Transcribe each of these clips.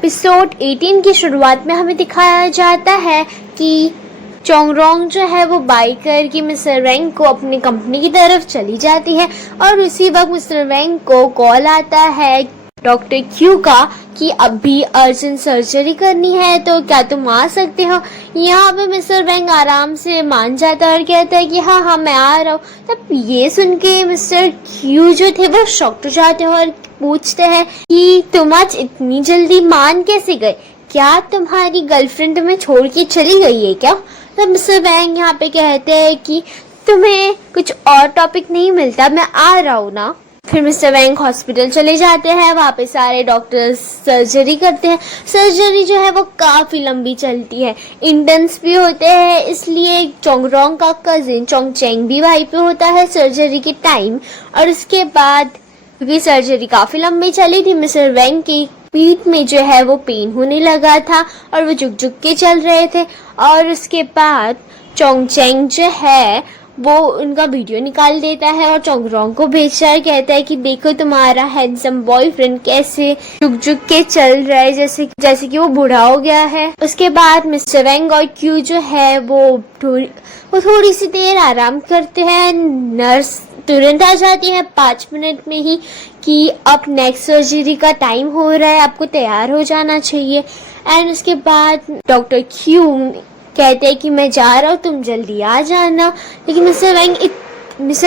Episode 18 की शुरुआत में हमें दिखाया जाता है कि चोंगरोंग जो है वो बाइक करके मिस्टर वैंग को अपनी कंपनी की तरफ चली जाती है और उसी वक्त मिस्टर वैंग को कॉल आता है डॉक्टर क्यू का कि अभी अर्जेंट सर्जरी करनी है, तो क्या तुम आ सकते हो। यहाँ पे मिस्टर वैंग आराम से मान जाता है और कहता है कि हाँ हाँ मैं आ रहा हूँ। तब ये सुन के मिस्टर क्यू जो थे वो शॉक्ड हो जाते हैं और पूछते हैं कि तुम आज इतनी जल्दी मान कैसे गए, क्या तुम्हारी गर्लफ्रेंड तुम्हें छोड़ के चली गई है क्या। तब मिस्टर वैंग यहाँ पे कहते हैं कि तुम्हें कुछ और टॉपिक नहीं मिलता, मैं आ रहा हूँ ना। फिर मिस्टर वैंग हॉस्पिटल चले जाते हैं, वहाँ पे सारे डॉक्टर्स सर्जरी करते हैं। सर्जरी जो है वो काफ़ी लंबी चलती है, इंटेंस भी होते हैं, इसलिए चोंगरोंग का कजिन चोंगचेंग भी वहीं पे होता है सर्जरी के टाइम। और उसके बाद क्योंकि सर्जरी काफ़ी लंबी चली थी, मिस्टर वैंग की पीठ में जो है वो पेन होने लगा था और वो झुक झुक के चल रहे थे। और उसके बाद चोंगचेंग जो है वो उनका वीडियो निकाल देता है और चोंगरोंग को भेजता है, कहता है कि देखो तुम्हारा हैंडसम बॉयफ्रेंड कैसे झुक झुक के चल रहा है, जैसे कि वो बूढ़ा हो गया है। उसके बाद मिस्टर वैंग और क्यू जो है वो थोड़ी सी देर आराम करते हैं। नर्स तुरंत आ जाती है 5 मिनट में ही कि अब नेक्स्ट सर्जरी का टाइम हो रहा है, आपको तैयार हो जाना चाहिए। एंड उसके बाद डॉक्टर क्यू कहते हैं कि मैं जा रहा हूँ, तुम जल्दी आ जाना। लेकिन मिस्टर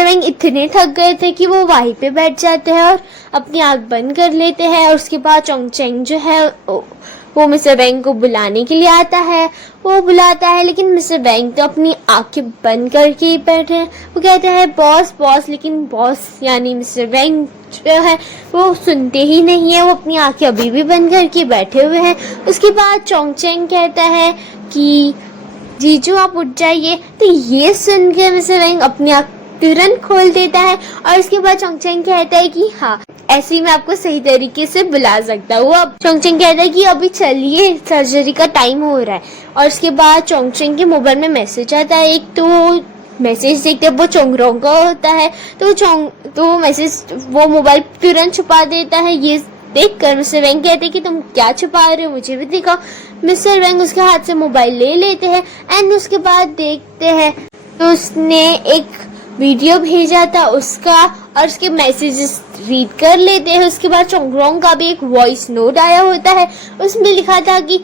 वैंग इतने थक गए थे कि वो वहीं पे बैठ जाते हैं और अपनी आँख बंद कर लेते हैं। और उसके बाद चोंगचेंग जो है वो मिस्टर वैंग को बुलाने के लिए आता है, वो बुलाता है, लेकिन मिस्टर वैंग तो अपनी आंखें बंद करके ही बैठे हैं। वो कहते हैं बॉस बॉस, लेकिन बॉस यानी मिस्टर वैंग जो है वो सुनते ही नहीं है, वो अपनी आंखें अभी भी बंद करके बैठे हुए हैं। उसके बाद चोंगचेंग कहता है कि जीजू आप उठ जाइए, तो ये सुन के मिस्टर वैंग अपनी आंख तुरंत खोल देता है। और उसके बाद चोंगचेंग कहता है कि हाँ ऐसे ही मैं आपको सही तरीके से बुला सकता हूँ। अब चोंगचेंग कहता है कि अभी चलिए सर्जरी का टाइम हो रहा है। और उसके बाद चोंगचेंग के मोबाइल में मैसेज आता है, एक तो मैसेज देखते वो चोंगरोंग का होता है, तो मैसेज वो मोबाइल तुरंत छुपा देता है। ये देख कर मिस्टर वैंग कहते हैं कि तुम क्या छुपा रहे हो, मुझे भी दिखाओ। मिस्टर वैंग उसके हाथ से मोबाइल ले लेते हैं एंड उसके बाद देखते हैं तो उसने एक वीडियो भेजा था उसका और उसके मैसेजेस रीड कर लेते हैं। उसके बाद चोंगरोंग का भी एक वॉइस नोट आया होता है, उसमें लिखा था कि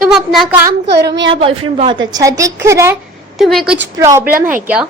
तुम अपना काम करो, मेरा बॉयफ्रेंड बहुत अच्छा दिख रहा है, तुम्हें कुछ प्रॉब्लम है क्या।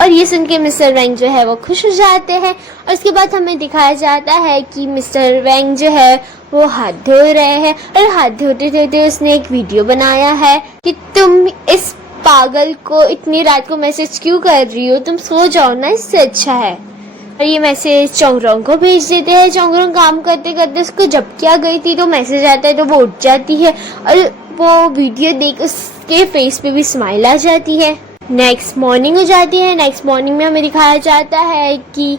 और ये सुन के मिस्टर वैंग जो है वो खुश हो जाते हैं। और उसके बाद हमें दिखाया जाता है कि मिस्टर वैंग जो है वो हाथ धो रहे हैं और हाथ धोते धोते उसने एक वीडियो बनाया है कि तुम इस पागल को इतनी रात को मैसेज क्यों कर रही हो, तुम सो जाओ ना, इससे अच्छा है। और ये मैसेज चोंगरोंग को भेज देते हैं। चोंगरोंग काम करते करते उसको जब क्या गई थी तो मैसेज आता है तो वो उठ जाती है और वो वीडियो देख उसके फेस पे भी स्माइल आ जाती है। नेक्स्ट मॉर्निंग हो जाती है। नेक्स्ट मॉर्निंग में हमें दिखाया जाता है कि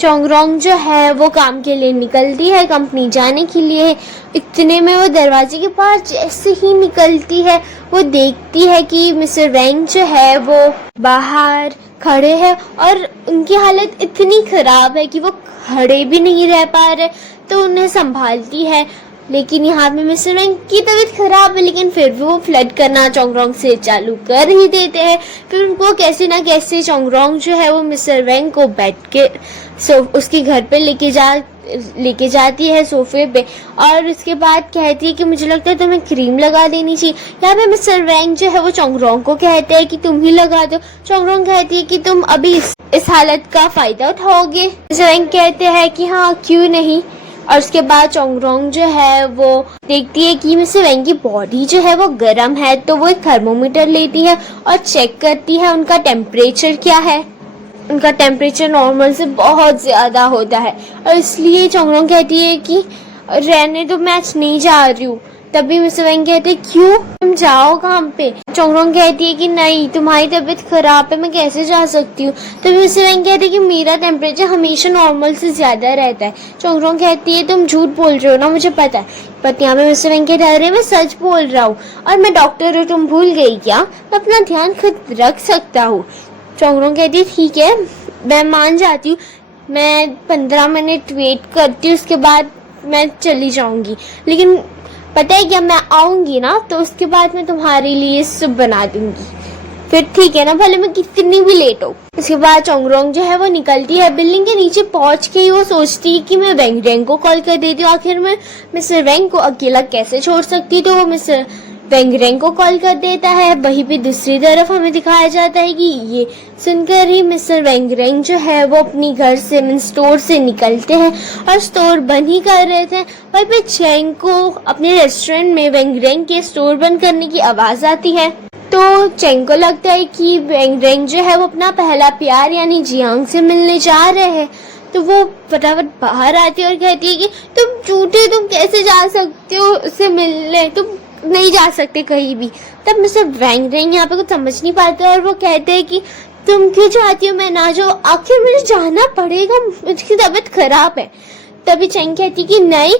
चोंगरोंग जो है वो काम के लिए निकलती है कंपनी जाने के लिए। इतने में वो दरवाजे के पास जैसे ही निकलती है वो देखती है कि मिस्टर वैंग जो है वो बाहर खड़े हैं और उनकी हालत इतनी खराब है कि वो खड़े भी नहीं रह पा रहे, तो उन्हें संभालती है। लेकिन यहाँ पे मिस्टर वैंग की तबीयत खराब है, लेकिन फिर भी वो फ्लर्ट करना चोंगरोंग से चालू कर ही देते हैं। फिर उनको कैसे ना कैसे चोंगरोंग जो है वो मिस्टर वैंग को बैठ के उसके घर पे लेके जाती है सोफे पे। और उसके बाद कहती है कि मुझे लगता है तुम्हें क्रीम लगा देनी चाहिए। यहाँ पे मिस्टर वैंग जो है वो चोंगरोंग को कहते हैं कि तुम ही लगा दो। चोंगरोंग कहती है कि तुम अभी इस हालत का फायदा उठाओगे। मिस्टर वैंग कहते हैं कि हाँ क्यों नहीं। और उसके बाद चोंगरोंग जो है वो देखती है कि मिस्टर वैंग की बॉडी जो है वो गर्म है, तो वो एक थर्मोमीटर लेती है और चेक करती है उनका टेम्परेचर क्या है। उनका टेम्परेचर नॉर्मल से बहुत ज़्यादा होता है और इसलिए चोंगरोंग कहती है कि रहने दो, मैं आज नहीं जा रही हूँ। तभी मिस्टर वैंग कहते हैं क्यों, तुम जाओ काम पे। चोंगरोंग कहती है कि नहीं तुम्हारी तबीयत खराब है, मैं कैसे जा सकती हूँ। तभी मिस्टर वैंग कहते हैं कि मेरा टेम्परेचर हमेशा नॉर्मल से ज़्यादा रहता है। चोंगरोंग कहती है तुम झूठ बोल रहे हो ना, मुझे पता है। पर यहाँ पे मिस्टर वैंग कहते हैं अरे मैं सच बोल रहा हूँ और मैं डॉक्टर हूँ, तुम भूल गई क्या, मैं अपना ध्यान खुद रख सकता हूँ। चोंगरोंग कहती है ठीक है मैं मान जाती हूँ, मैं 15 मिनट वेट करती हूँ, उसके बाद मैं चली जाऊँगी। लेकिन पता है क्या, मैं आऊंगी ना तो उसके बाद मैं तुम्हारे लिए सूप बना दूंगी, फिर ठीक है ना, भले मैं कितनी भी लेट हो। इसके बाद चोंगरोंग जो है वो निकलती है। बिल्डिंग के नीचे पहुंच के वो सोचती है कि मैं वेंग रेंग को कॉल कर देती हूँ, आखिर मैं मिस्टर वेंग को अकेला कैसे छोड़ सकती, तो वो मिस्टर वेंग रेंग को कॉल कर देता है। वहीं पे दूसरी तरफ हमें दिखाया जाता है कि ये सुनकर ही मिस्टर वेंग रेंग जो है वो अपनी घर से स्टोर से निकलते हैं और स्टोर बंद ही कर रहे थे। वहीं पे चैंग को अपने रेस्टोरेंट में वेंग रेंग के स्टोर बंद करने की आवाज आती है, तो चैंग को लगता है कि वेंग रेंग जो है वो अपना पहला प्यार यानी जियांग से मिलने जा रहे हैं। तो वो फटाफट बाहर आती है और कहती है कि तुम झूठे, तुम कैसे जा सकते हो उससे मिलने, तुम नहीं जा सकते कहीं भी। तब मिस्टर वेंग रेंग यहाँ पे कुछ समझ नहीं पाते और वो कहते हैं कि तुम क्यों चाहती हो मैं ना जाऊँ, आखिर मुझे जाना पड़ेगा, मुझकी तबीयत खराब है। तभी चैंग कहती कि नहीं,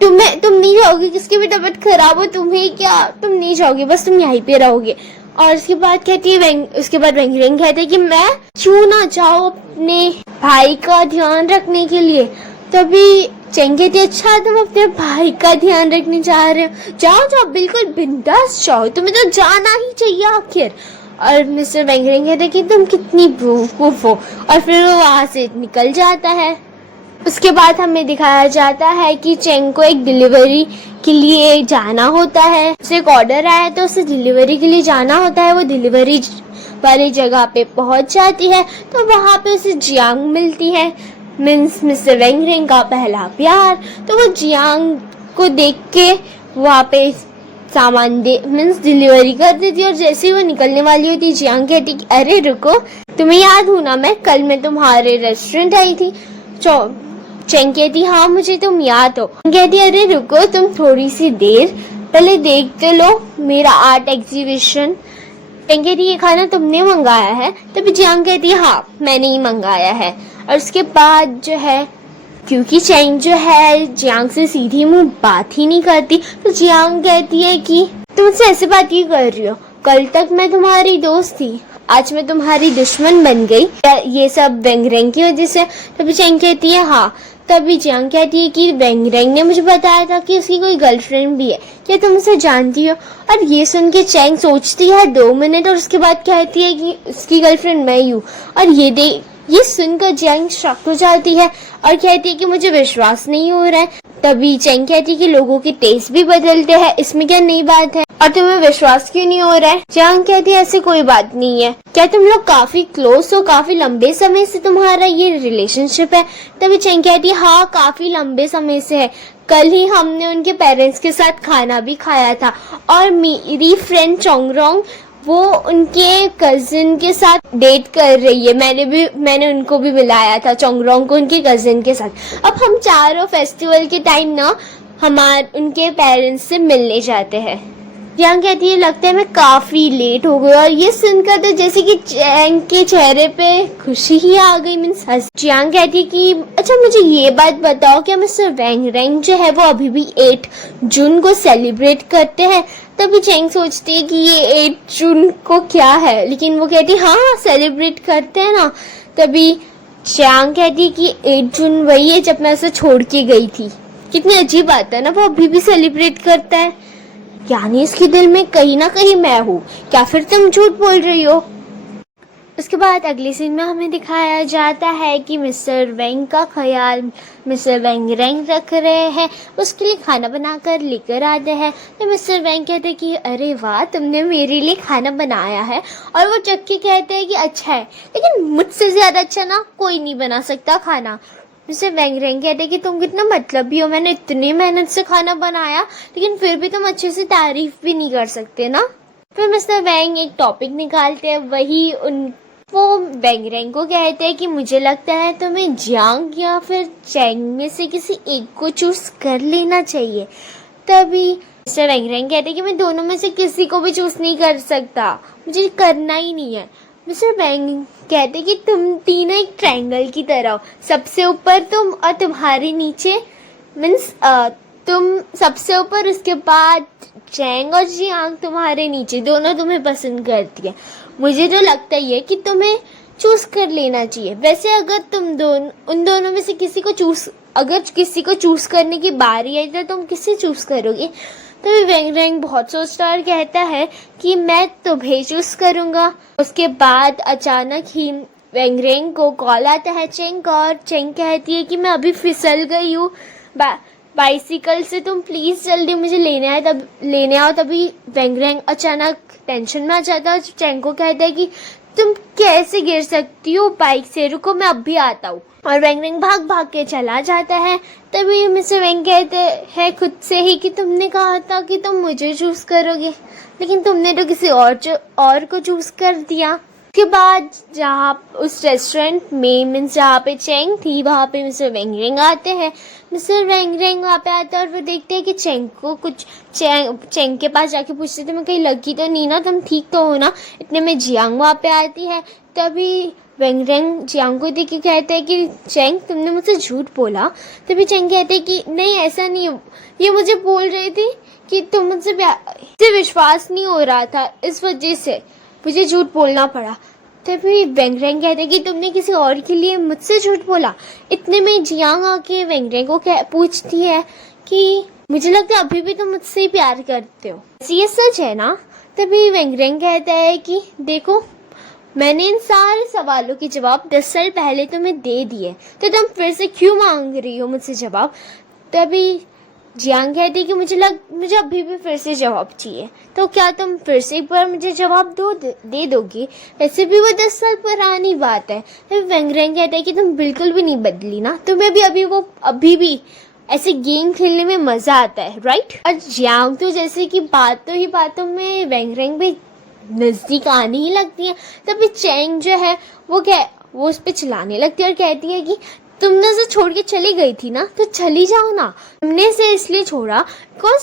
तुम नहीं जाओगे, किसकी भी तबीयत खराब हो, तुम्हें क्या, तुम नहीं जाओगे, बस तुम यहीं पे रहोगे। और उसके बाद कहती है उसके बाद वेंग रेंग कहते हैं कि मैं क्यों ना जाऊँ अपने भाई का ध्यान रखने के लिए। तभी चैंग कहती है अच्छा तुम अपने भाई का ध्यान रखने जा रहे हो, जाओ जाओ बिल्कुल बिंदास जाओ, तुम्हें तो जाना ही चाहिए आखिर। और मिस्टर वेंग रेंग कहते हैं कि तुम कितनी बेवकूफ हो, और फिर वो वहां से निकल जाता है। उसके बाद हमें दिखाया जाता है कि चैंग को एक डिलीवरी के लिए जाना होता है, उसे एक ऑर्डर आया है तो उसे डिलीवरी के लिए जाना होता है। वो डिलीवरी वाली जगह पे पहुंच जाती है तो वहां पे उसे जियांग मिलती है, मीन्स मिस्टर वेंग रेंग का पहला प्यार। तो वो जियांग को देख के वहाँ पे सामान दे मीन्स डिलीवरी कर देती है, और जैसे ही वो निकलने वाली होती जियांग कहती कि अरे रुको, तुम्हें याद हो ना मैं कल तुम्हारे रेस्टोरेंट आई थी। चैंग कहती हाँ मुझे तुम याद हो। कहती अरे रुको, तुम थोड़ी सी देर पहले देख तो लो मेरा आर्ट एग्जीबिशन। चैंग कहती ये खाना तुमने मंगाया है? तभी जियांग कहती हाँ मैंने ही मंगाया है। और उसके बाद जो है, क्योंकि चैंग जो है जियांग से सीधी मुंह बात ही नहीं करती, तो जियांग कहती है कि तुमसे ऐसे बात क्यों कर रही हो, कल तक मैं तुम्हारी दोस्त थी, आज मैं तुम्हारी दुश्मन बन गई, ये सब वेंग रेंग की वजह से। तभी चैंग कहती है हाँ। तभी जियांग कहती है कि वेंग रेंग ने मुझे बताया था कि उसकी कोई गर्लफ्रेंड भी है, क्या तुम उसे जानती हो? और ये सुन के चैंग सोचती है 2 मिनट और उसके बाद कहती है कि उसकी गर्लफ्रेंड मैं ही हूँ। और ये सुनकर जियांग शॉक हो जाती है और कहती है कि मुझे विश्वास नहीं हो रहा है। तभी चैंग कहती है कि लोगों के टेस्ट भी बदलते हैं, इसमें क्या नई बात है, और तुम्हें विश्वास क्यों नहीं हो रहा है? जियांग कहती है ऐसी कोई बात नहीं है, क्या तुम लोग काफी क्लोज हो, काफी लंबे समय से तुम्हारा ये रिलेशनशिप है? तभी चैंग कहती है हाँ काफी लंबे समय से है, कल ही हमने उनके पेरेंट्स के साथ खाना भी खाया था, और मेरी फ्रेंड चोंगरोंग वो उनके कजिन के साथ डेट कर रही है, मैंने उनको भी मिलाया था चोंगरोंग को उनके कजिन के साथ। अब हम चारों फेस्टिवल के टाइम ना उनके पेरेंट्स से मिलने जाते हैं। जियांग कहती है लगता है मैं काफी लेट हो गई, और ये सुनकर तो जैसे कि चैंग के चेहरे पे खुशी ही आ गई, मीन्स हंस। जियांग कहती है कि अच्छा मुझे ये बात बताओ, क्या मिस्टर वेंग रेंग जो है वो अभी भी 8 जून को सेलिब्रेट करते हैं? तभी चैंग सोचती है कि ये 8 जून को क्या है, लेकिन वो कहती है हाँ सेलिब्रेट करते हैं ना। तभी जियांग कहती है कि 8 जून वही है जब मैं उसे छोड़ के गई थी। कितनी अजीब बात है ना, वो अभी भी सेलिब्रेट करता है, यानी इसके दिल में कहीं ना कहीं मैं हूँ, क्या फिर तुम झूठ बोल रही हो? उसके बाद अगले सीन में हमें दिखाया जाता है कि मिस्टर वेंग का ख्याल मिस्टर वेंग रेंग रख रहे हैं, उसके लिए खाना बनाकर लेकर आते हैं। तो मिस्टर वेंग कहते हैं कि अरे वाह तुमने मेरे लिए खाना बनाया है, और वो चख के कहते हैं कि अच्छा है, लेकिन मुझसे ज्यादा अच्छा ना कोई नहीं बना सकता खाना। मिस्टर वेंग रेंग कहते हैं कि तुम कितना मतलबी हो, मैंने इतनी मेहनत से खाना बनाया लेकिन फिर भी तुम अच्छे से तारीफ भी नहीं कर सकते ना। फिर मिस्टर वेंग एक टॉपिक निकालते हैं, वो वेंग रेंग को कहते हैं कि मुझे लगता है तुम्हें जियांग या फिर चैंग में से किसी एक को चूज कर लेना चाहिए। तभी मिस्टर वेंग रेंग कहते हैं कि मैं दोनों में से किसी को भी चूज नहीं कर सकता, मुझे करना ही नहीं है। मिस्टर वेंग कहते कि तुम तीनों एक ट्रायंगल की तरह हो, सबसे ऊपर तुम और तुम्हारे नीचे, मीन्स तुम सबसे ऊपर, उसके बाद चैंग और जियांग तुम्हारे नीचे, दोनों तुम्हें पसंद करती है। मुझे जो लगता है कि तुम्हें चूज कर लेना चाहिए। वैसे अगर तुम उन दोनों में से किसी को चूज अगर किसी को चूज करने की बारी आई तो तुम किसे चूज करोगे? तो वेंग रेंग बहुत सोचता है और कहता है कि मैं तुम्हें चूज करूंगा। उसके बाद अचानक ही वेंग रेंग को कॉल आता है चेंग का, और चेंग कहती है कि मैं अभी फिसल गई हूँ बाइसिकल से, तुम प्लीज जल्दी मुझे लेने आओ। तभी वेंग रेंग अचानक टेंशन में आ जाता है और चेंग को कहता है कि तुम कैसे गिर सकती हो बाइक से, रुको मैं अभी आता हूँ। और वेंग रेंग भाग भाग के चला जाता है। तभी मिस्टर वेंग कहते हैं खुद से ही कि तुमने कहा था कि तुम मुझे चूज करोगे, लेकिन तुमने तो किसी और को चूज कर दिया। उसके बाद जहाँ उस रेस्टोरेंट में मीन्स जहाँ पे चेंग थी वहाँ पे मिस्टर वेंग रेंग आते हैं। मिस्टर वेंग रेंग वहाँ पे आता है और वो देखते हैं कि चेंग को कुछ चेंग के पास जाके पूछते थे मैं कहीं लगी तो नहीं ना, तुम ठीक तो हो ना। इतने में जियांग वहाँ पे आती है। तभी वेंग रेंग जियांग को देख के कहते हैं कि चेंग तुमने मुझसे झूठ बोला। तभी चेंग कहते हैं कि नहीं ऐसा नहीं, ये मुझे बोल रही थी कि तुम मुझसे विश्वास नहीं हो रहा था, इस वजह से मुझे झूठ बोलना पड़ा। तभी वेंग रेंग कहते हैं कि तुमने किसी और के लिए मुझसे झूठ बोला। इतने में जियांग आके वेंग रेंग को पूछती है कि मुझे लगता है अभी भी तुम मुझसे ही प्यार करते हो, ये सच है ना? तभी वेंग रेंग कहता है कि देखो मैंने इन सारे सवालों के जवाब 10 साल पहले तुम्हें दे दिए, तो तुम फिर से क्यों मांग रही हो मुझसे जवाब? तभी जियांग कहती है कि मुझे अभी भी फिर से जवाब चाहिए, तो क्या तुम फिर से एक बार मुझे जवाब दे दोगी? वैसे भी वो 10 साल पुरानी बात है। तभी वेंग रेंग कहता है कि तुम बिल्कुल भी नहीं बदली ना, तुम्हें भी अभी भी ऐसे गेम खेलने में मजा आता है, राइट? और जियांग तो जैसे कि बातों में वेंग रेंग भी नजदीक आने ही लगती है। तभी चेंग जो है वो उस पे चिल्लाने लगती है और कहती है कि तुमने से छोड़ के चली गई थी ना, तो चली जाओ ना। तुमने से इसलिए छोड़ा बिकॉज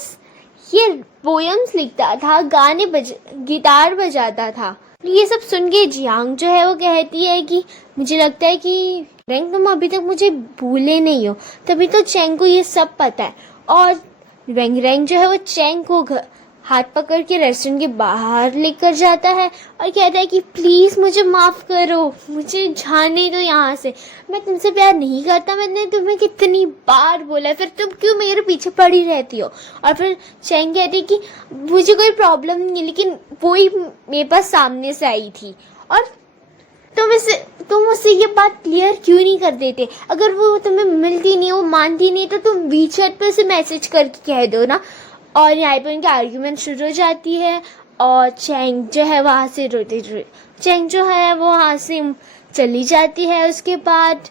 ये पोएम्स लिखता था, गिटार बजाता था। ये सब सुन के जियांग जो है वो कहती है कि मुझे लगता है कि रेंग तुम अभी तक मुझे भूले नहीं हो। तभी तो चेंग को ये सब पता है और वेंग रेंग जो है वो चेंग को हाथ पकड़ के रेस्टोरेंट के बाहर लेकर जाता है और कहता है कि प्लीज मुझे माफ करो, मुझे जाने दो यहाँ से, मैं तुमसे प्यार नहीं करता, मैंने तुम्हें कितनी बार बोला है, फिर तुम क्यों मेरे पीछे पड़ी रहती हो? और फिर चेंग कहती कि मुझे कोई प्रॉब्लम नहीं है, लेकिन वो ही मेरे पास सामने से आई थी और तुम उससे ये बात क्लियर क्यों नहीं कर देते? अगर वो तुम्हें मिलती नहीं, वो मानती नहीं, तो तुम वीचैट पे उसे मैसेज करके कह दो ना। और यहाँ पे उनकी आर्ग्यूमेंट शुरू हो जाती है और चेंग जो है वहाँ से चेंग जो है वो वहाँ से चली जाती है। उसके बाद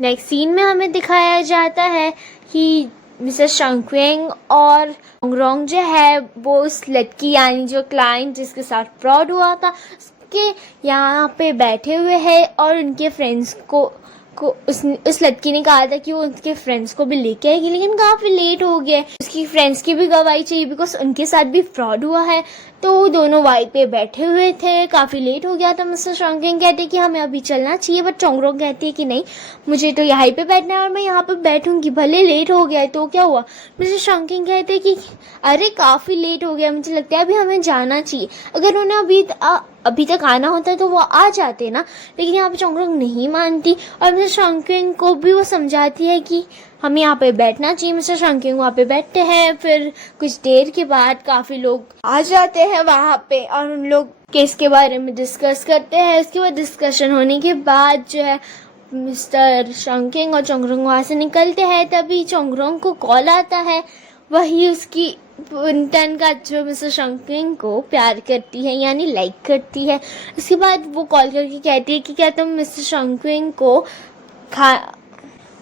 नेक्स्ट सीन में हमें दिखाया जाता है कि मिसेस शंक्वेंग और चोंगरोंग जो है वो उस लड़की यानी जो क्लाइंट जिसके साथ फ्रॉड हुआ था उसके यहाँ पे बैठे हुए हैं और उनके फ्रेंड्स को उस लड़की ने कहा था कि वो उसके फ्रेंड्स को भी लेके आएगी, लेकिन काफ़ी लेट हो गया। उसकी फ्रेंड्स की भी गवाही चाहिए बिकॉज उनके साथ भी फ्रॉड हुआ है। तो वो दोनों वाइट पे बैठे हुए थे, काफ़ी लेट हो गया था। मिस्टर शंकिंग कहते हैं कि हमें अभी चलना चाहिए, बट चोंगरोंग कहती है कि नहीं, मुझे तो यहाँ पे बैठना है और मैं यहाँ पे बैठूंगी, भले लेट हो गया है तो क्या हुआ। मिस्टर शंकिंग कहते हैं कि अरे काफ़ी लेट हो गया, मुझे लगता है अभी हमें जाना चाहिए। अगर उन्हें अभी तक आना होता है तो वो आ जाते ना, लेकिन यहाँ पे चोंगरोंग नहीं मानती और मिस्टर शंकिंग को भी वो समझाती है कि हमें यहाँ पे बैठना चाहिए। मिस्टर शंकिंग वहाँ पे बैठते हैं। फिर कुछ देर के बाद काफ़ी लोग आ जाते हैं वहाँ पे और उन लोग केस के बारे में डिस्कस करते हैं। उसके बाद डिस्कशन होने के बाद जो है मिस्टर शंकिंग और चोंगरोंग वहाँ से निकलते हैं। तभी चोंगरोंग को कॉल आता है, वही उसकी इंटर्न का जो मिस्टर शंकिंग को प्यार करती है यानी लाइक करती है। उसके बाद वो कॉल करके कहती है कि क्या तुम मिस्टर शंकिंग को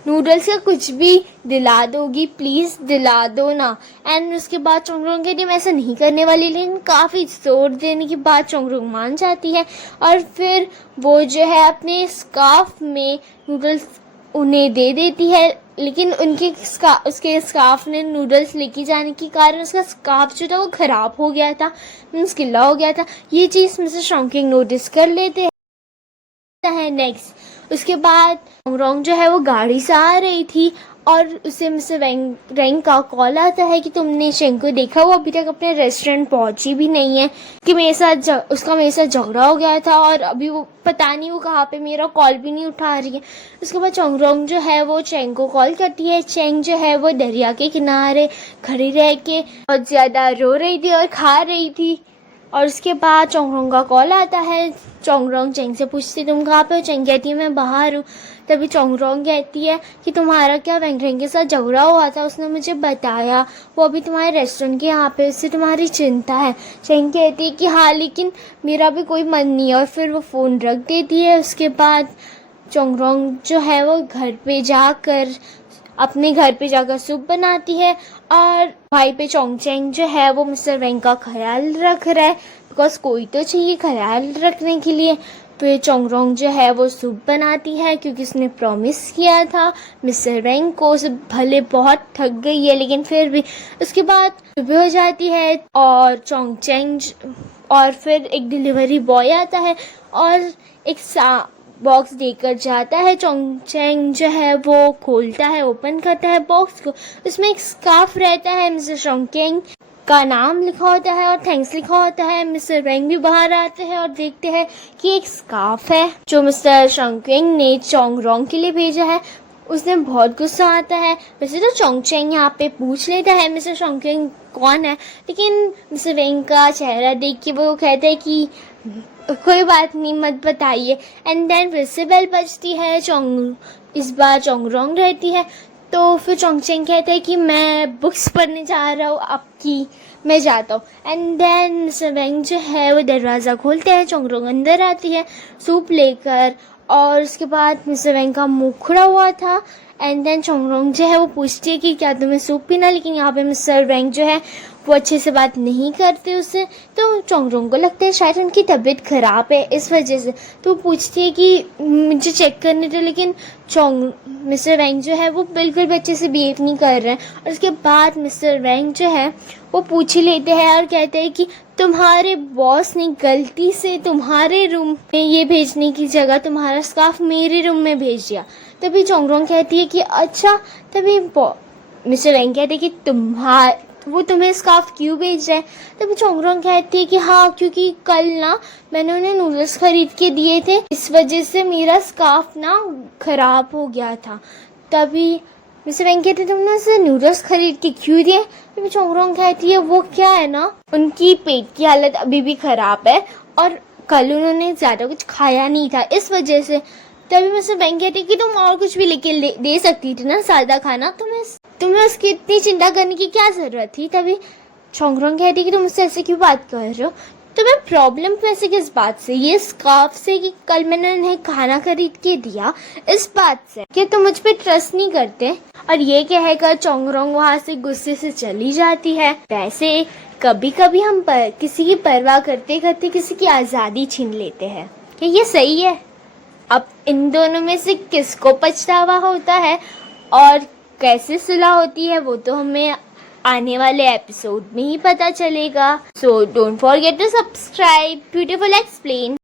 नूडल्स का कुछ भी दिला दोगी, प्लीज़ दिला दो ना। एंड उसके बाद चोंगरोंग कहती है मैं ऐसा नहीं करने वाली, लेकिन काफ़ी जोर देने के बाद चोंगरोंग मान जाती है और फिर वो जो है अपने स्कार्फ में नूडल्स उन्हें दे देती है। लेकिन उसके स्कार्फ ने नूडल्स लेके जाने के कारण उसका स्कार्फ जो था वो ख़राब हो गया था, मीन्स गिला हो गया था। ये चीज़ मिस्टर शंकिंग नोटिस कर लेते हैं। नेक्स्ट उसके बाद चोंगरोंग जो है वो गाड़ी से आ रही थी और उसे मिस्टर रैंग का कॉल आता है कि तुमने चेंग को देखा, वो अभी तक अपने रेस्टोरेंट पहुंची भी नहीं है, कि उसका मेरे साथ झगड़ा हो गया था और अभी वो पता नहीं वो कहाँ पे, मेरा कॉल भी नहीं उठा रही है। उसके बाद चोंगरोंग जो है वो चेंग को कॉल करती है। चेंग जो है वो दरिया के किनारे खड़ी रह के बहुत ज़्यादा रो रही थी और खा रही थी। और उसके बाद चोंगरोंग का कॉल आता है। चोंगरोंग चेंग से पूछती तुम कहाँ पे हो? चेंग कहती है मैं बाहर हूँ। तभी चोंगरोंग कहती है कि तुम्हारा क्या वेंगरेंग के साथ झगड़ा हुआ था, उसने मुझे बताया, वो अभी तुम्हारे रेस्टोरेंट के यहाँ पे, उससे तुम्हारी चिंता है। चेंग कहती है कि हाँ लेकिन मेरा भी कोई मन नहीं है, और फिर वो फ़ोन रख देती है। उसके बाद चोंगरोंग जो है वो अपने घर पे जाकर सूप बनाती है, और भाई पे चोंगचेंग जो है वो मिस्टर वेंग का ख्याल रख रहा है, बिकॉज कोई तो चाहिए ख्याल रखने के लिए। फिर चोंगरोंग जो है वो सूप बनाती है क्योंकि उसने प्रॉमिस किया था मिस्टर वेंग को। उसे भले बहुत थक गई है लेकिन फिर भी। उसके बाद सुबह हो जाती है और चोंगचेंग और फिर एक डिलीवरी बॉय आता है और एक बॉक्स देकर जाता है। चोंगचेंग जो है वो खोलता है, ओपन करता है बॉक्स को। उसमें एक स्कार्फ रहता है, मिस्टर शोंगकिंग का नाम लिखा होता है और थैंक्स लिखा होता है। मिस्टर वेंग भी बाहर आते हैं और देखते हैं कि एक स्कार्फ है जो मिस्टर शोंगकिंग ने चोंगरोंग के लिए भेजा है। उसने बहुत गुस्सा आता है। वैसे तो चोंगचेंग यहाँ पे पूछ लेता है मिस्टर शोंगकिंग कौन है, लेकिन मिस्टर वेंग का चेहरा देख के वो कहता है कि कोई बात नहीं, मत बताइए। एंड देन फिर से बेल बजती है। इस बार चोंगरोंग रहती है। तो फिर चोंगचेंग कहता है कि मैं बुक्स पढ़ने जा रहा हूँ आपकी, मैं जाता हूँ। एंड देन मिस्टर वेंग जो है वो दरवाज़ा खोलते हैं। चोंगरोंग अंदर आती है सूप लेकर, और उसके बाद मिस्टर वेंग का मुंह खुला हुआ था। एंड देन चोंगरोंग जो है वो पूछती है कि क्या तुम्हें सूप पीना, लेकिन यहाँ पे मिस्टर वेंग जो है वो अच्छे से बात नहीं करते उससे। तो चोंगरोंग को लगता है शायद उनकी तबीयत ख़राब है इस वजह से, तो पूछती है कि मुझे चेक करने दो, लेकिन मिस्टर वेंग जो है वो बिल्कुल भी अच्छे से बिहेव नहीं कर रहे हैं। और उसके बाद मिस्टर वेंग जो है वो पूछ ही लेते हैं और कहते हैं कि तुम्हारे बॉस ने गलती से तुम्हारे रूम में ये भेजने की जगह तुम्हारा स्कार्फ मेरे रूम में भेज दिया। तभी चोंगरोंग कहती है कि अच्छा। तभी मिस्टर वेंग कहते हैं कि वो तुम्हें स्कार्फ क्यों भेज रहा है? तभी चोंगरोंग कहती है कि हाँ क्योंकि कल ना मैंने उन्हें नूडल्स खरीद के दिए थे, इस वजह से मेरा स्कार्फ ना खराब हो गया था। तभी मिस्टर वेंग कहते तुमने उसे नूडल्स खरीद के क्यों दिए? तभी चोंगरोंग कहती है वो क्या है ना, उनकी पेट की हालत अभी भी खराब है और कल उन्होंने ज़्यादा कुछ खाया नहीं था इस वजह से। तभी मिस्टर वेंग कहती है कि तुम और कुछ भी लेके दे सकती थी ना, सादा खाना, तुम्हें उसकी इतनी चिंता करने की क्या ज़रूरत थी? तभी चोंगरोंग कहती है कि तुम मुझसे ऐसे क्यों बात कर रहे हो? तुम्हें प्रॉब्लम वैसे किस बात से? ये स्कार्फ से कि कल मैंने उन्हें खाना खरीद के दिया, इस बात से कि तुम मुझ पे ट्रस्ट नहीं करते? और ये कहकर चोंगरोंग वहाँ से गुस्से से चली जाती है। वैसे कभी कभी हम किसी की परवाह करते करते किसी की आज़ादी छीन लेते हैं, कि ये सही है? अब इन दोनों में से किसको पछतावा होता है और कैसे सुलह होती है वो तो हमें आने वाले एपिसोड में ही पता चलेगा। So don't forget to subscribe beautiful explain.